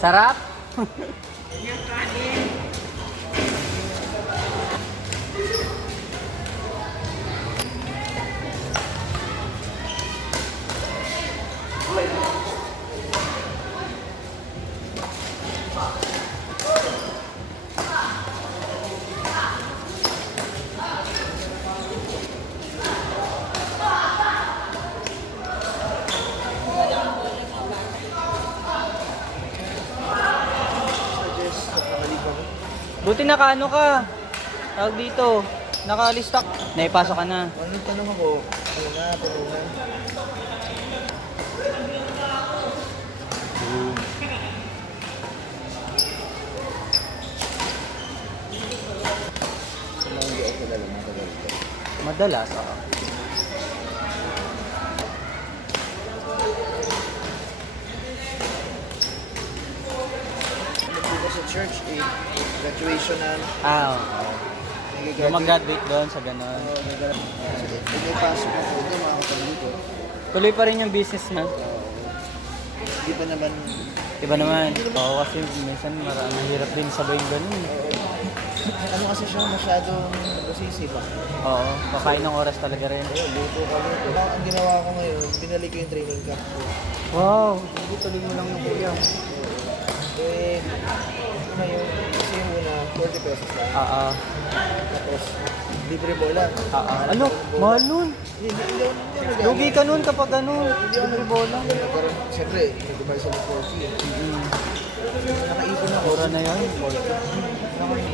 Sarap? Buti nakaano ka. Tawag dito. Naka-listak. Naipasok ka na. Anong tanong ako? Ano nga, tulungan. Sumanggi ako dala mga tagal ko. Madalas, oo. Nagpunta sa church, graduation na. Oo. Gumagraduate doon sa ganun. Oo, may pasok ako doon, makakatang dito. Tuloy pa rin yung business na. Di ba naman, Diba naman? Oo, kasi minsan mahirap din sabay ganun. ano kasi siya masyadong nasisi ba? Oo, kakain ng oras talaga rin. Luto ka luto. Ang ginawa ko ngayon, binalik ko yung training camp ko. Wow, hindi tuloy mo lang ng kuya. Eh, ngayon, kasi yung una, 40 pesos lang. Oo. Tapos, libre bola. Oo. Ano? Mahal nun. Hindi. Lugi ka nun kapag ano, libre bola. Nagkaroon, siyempre, nag-device sa 40 eh. Nakaipon ako. Pura na yan.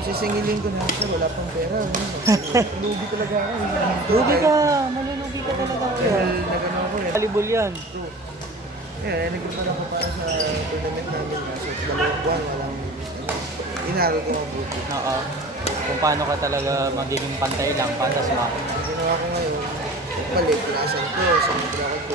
Sisingilin ko na siya, wala pang pera. Lugi talaga ako. Lugi ka, malulugi ka talaga kuya. Dahil nagano ako eh. Volleyball yan. Kaya nag-ipon ako para sa tournament namin. Kasi 2 buwan, walang inaral ko ang buti. Oo. Kung paano ka talaga magiging pantay lang, patas mo. Ang ginawa ko ngayon, balik, pinaasan ko, sa mga ako